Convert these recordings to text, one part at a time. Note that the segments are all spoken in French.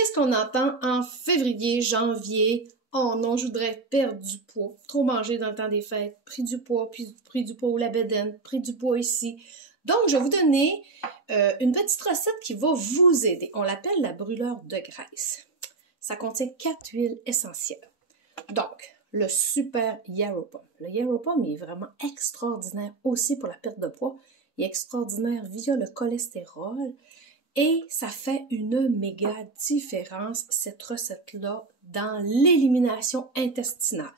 qu'est-ce qu'on entend en février, janvier? Oh non, je voudrais perdre du poids. Trop manger dans le temps des fêtes. Pris du poids, puis pris du poids ou la bédaine. Pris du poids ici. Donc, je vais vous donner une petite recette qui va vous aider. On l'appelle la brûleur de graisse. Ça contient 4 huiles essentielles. Donc, le super Yarrow Pump. Le Yarrow Pump est vraiment extraordinaire aussi pour la perte de poids. Il est extraordinaire via le cholestérol. Et ça fait une méga différence, cette recette-là, dans l'élimination intestinale.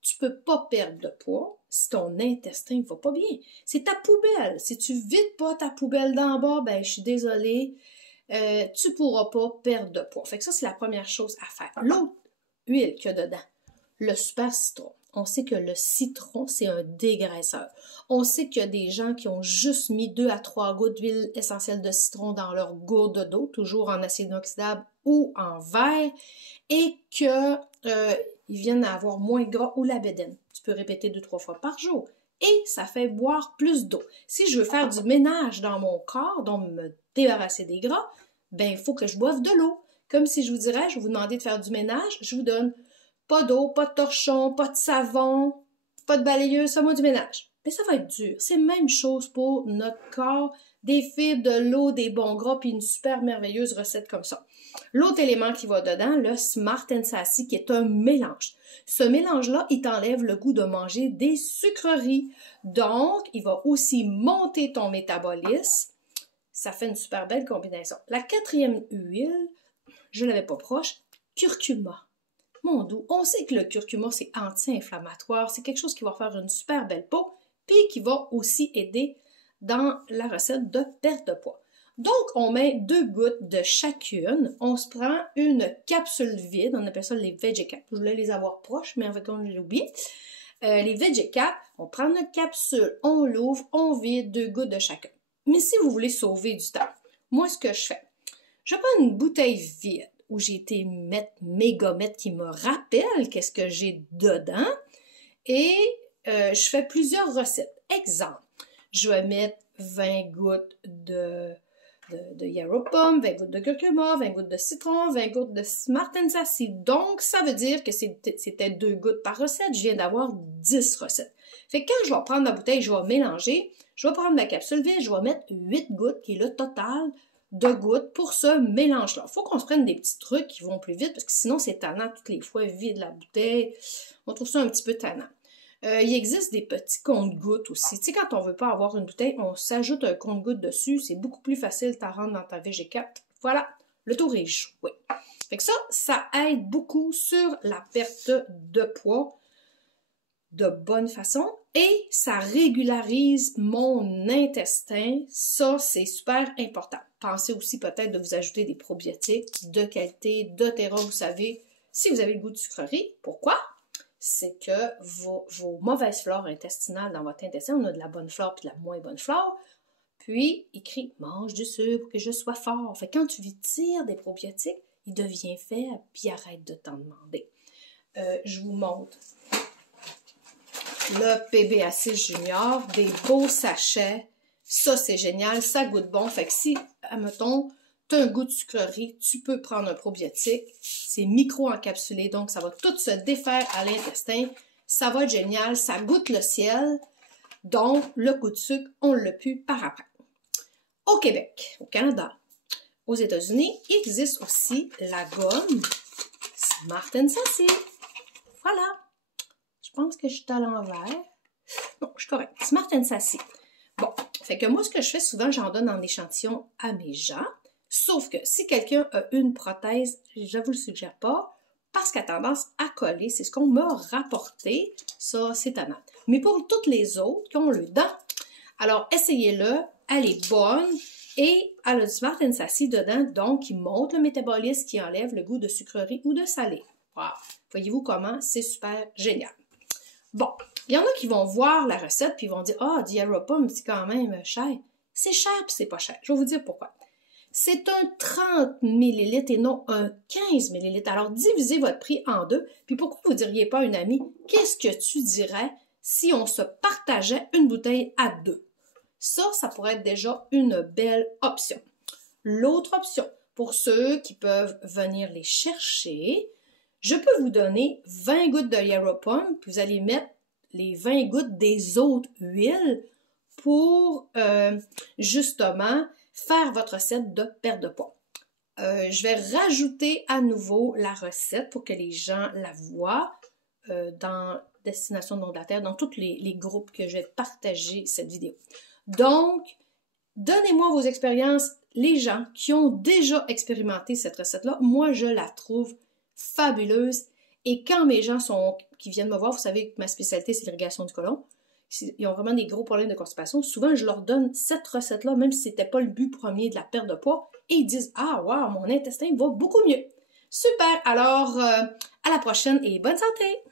Tu peux pas perdre de poids si ton intestin ne va pas bien. C'est ta poubelle. Si tu vides pas ta poubelle d'en bas, ben je suis désolée, tu pourras pas perdre de poids. Fait que ça, c'est la première chose à faire. L'autre huile qu'il y a dedans, le super citron. On sait que le citron, c'est un dégraisseur. On sait qu'il y a des gens qui ont juste mis 2 à 3 gouttes d'huile essentielle de citron dans leur gourde d'eau, toujours en acier inoxydable ou en verre, et qu'ils viennent à avoir moins de gras ou la bédaine. Tu peux répéter 2-3 fois par jour. Et ça fait boire plus d'eau. Si je veux faire du ménage dans mon corps, donc me débarrasser des gras, ben il faut que je boive de l'eau. Comme si je vous dirais, je vais vous demander de faire du ménage, je vous donne pas d'eau, pas de torchon, pas de savon, pas de balayeuse, fais-moi du ménage. Mais ça va être dur. C'est la même chose pour notre corps, des fibres, de l'eau, des bons gras, puis une super merveilleuse recette comme ça. L'autre élément qui va dedans, le Smart & Sassy, qui est un mélange. Ce mélange-là, il t'enlève le goût de manger des sucreries. Donc, il va aussi monter ton métabolisme. Ça fait une super belle combinaison. La 4e huile, je ne l'avais pas proche, curcuma. Mon doux, on sait que le curcuma, c'est anti-inflammatoire, c'est quelque chose qui va faire une super belle peau, puis qui va aussi aider dans la recette de perte de poids. Donc, on met 2 gouttes de chacune, on se prend une capsule vide, on appelle ça les VeggieCap. Je voulais les avoir proches, mais en fait, on j'ai oublié. Les VeggieCap, on prend notre capsule, on l'ouvre, on vide 2 gouttes de chacun. Mais si vous voulez sauver du temps, moi, ce que je fais, je prends une bouteille vide, où j'ai été mettre mes gommettes qui me rappellent qu'est-ce que j'ai dedans. Et je fais plusieurs recettes. Exemple, je vais mettre 20 gouttes de Yarrow Pump, 20 gouttes de curcuma, 20 gouttes de citron, 20 gouttes de Smart & Sassy. Donc, ça veut dire que c'était 2 gouttes par recette. Je viens d'avoir 10 recettes. Fait que quand je vais prendre ma bouteille, je vais mélanger. Je vais prendre ma capsule vide, je vais mettre 8 gouttes, qui est le total de gouttes pour ce mélange-là. Il faut qu'on se prenne des petits trucs qui vont plus vite parce que sinon c'est tannant toutes les fois, vide la bouteille. On trouve ça un petit peu tannant. Il existe des petits compte-gouttes aussi. Tu sais, quand on ne veut pas avoir une bouteille, on s'ajoute un compte-gouttes dessus. C'est beaucoup plus facile, t'en rendre dans ta VeggieCap. Voilà, le tour est joué. Fait que ça aide beaucoup sur la perte de poids de bonne façon et ça régularise mon intestin. Ça, c'est super important. Pensez aussi peut-être de vous ajouter des probiotiques de qualité, doTERRA, vous savez, si vous avez le goût de sucrerie. Pourquoi? C'est que vos mauvaises flores intestinales dans votre intestin, on a de la bonne flore et de la moins bonne flore, puis écrit « mange du sucre pour que je sois fort ». Fait que quand tu lui tires des probiotiques, il devient faible, puis arrête de t'en demander. Je vous montre le PBA6 Junior, des beaux sachets. Ça, c'est génial, ça goûte bon. Fait que si, admettons, tu as un goût de sucrerie, tu peux prendre un probiotique. C'est micro-encapsulé, donc ça va tout se défaire à l'intestin. Ça va être génial, ça goûte le ciel. Donc, le goût de sucre, on l'a pu par après. Au Québec, au Canada, aux États-Unis, il existe aussi la gomme Smart & Sassy. Voilà. Je pense que je suis à l'envers. Non, je suis correcte. Smart & Sassy. Bon, fait que moi, ce que je fais souvent, j'en donne en échantillon à mes gens. Sauf que si quelqu'un a une prothèse, je ne vous le suggère pas, parce qu'elle a tendance à coller. C'est ce qu'on m'a rapporté. Ça, c'est tannant. Mais pour toutes les autres qui ont le dent, alors essayez-le. Elle est bonne. Et elle a du Smart & Sassy dedans, donc qui monte le métabolisme, qui enlève le goût de sucrerie ou de salé. Wow! Voyez-vous comment? C'est super génial. Bon, il y en a qui vont voir la recette puis ils vont dire « Ah, du Yarrow Pump, c'est quand même cher. » C'est cher puis c'est pas cher. Je vais vous dire pourquoi. C'est un 30 ml et non un 15 ml. Alors, divisez votre prix en deux. Puis pourquoi vous ne diriez pas à une amie « Qu'est-ce que tu dirais si on se partageait une bouteille à deux? » Ça pourrait être déjà une belle option. L'autre option, Pour ceux qui peuvent venir les chercher, je peux vous donner 20 gouttes de Yarrow Pum, puis vous allez mettre les 20 gouttes des autres huiles pour justement faire votre recette de perte de poids. Je vais rajouter à nouveau la recette pour que les gens la voient dans Destination Nom de la Terre, dans tous les groupes que je vais partager cette vidéo. Donc, donnez-moi vos expériences, les gens qui ont déjà expérimenté cette recette-là. Moi, je la trouve fabuleuse. Et quand mes gens qui viennent me voir, vous savez que ma spécialité, c'est l'irrigation du côlon. Ils ont vraiment des gros problèmes de constipation. Souvent, je leur donne cette recette-là, même si ce n'était pas le but premier de la perte de poids. Et ils disent « Ah, wow, mon intestin va beaucoup mieux! » Super! Alors, à la prochaine et bonne santé!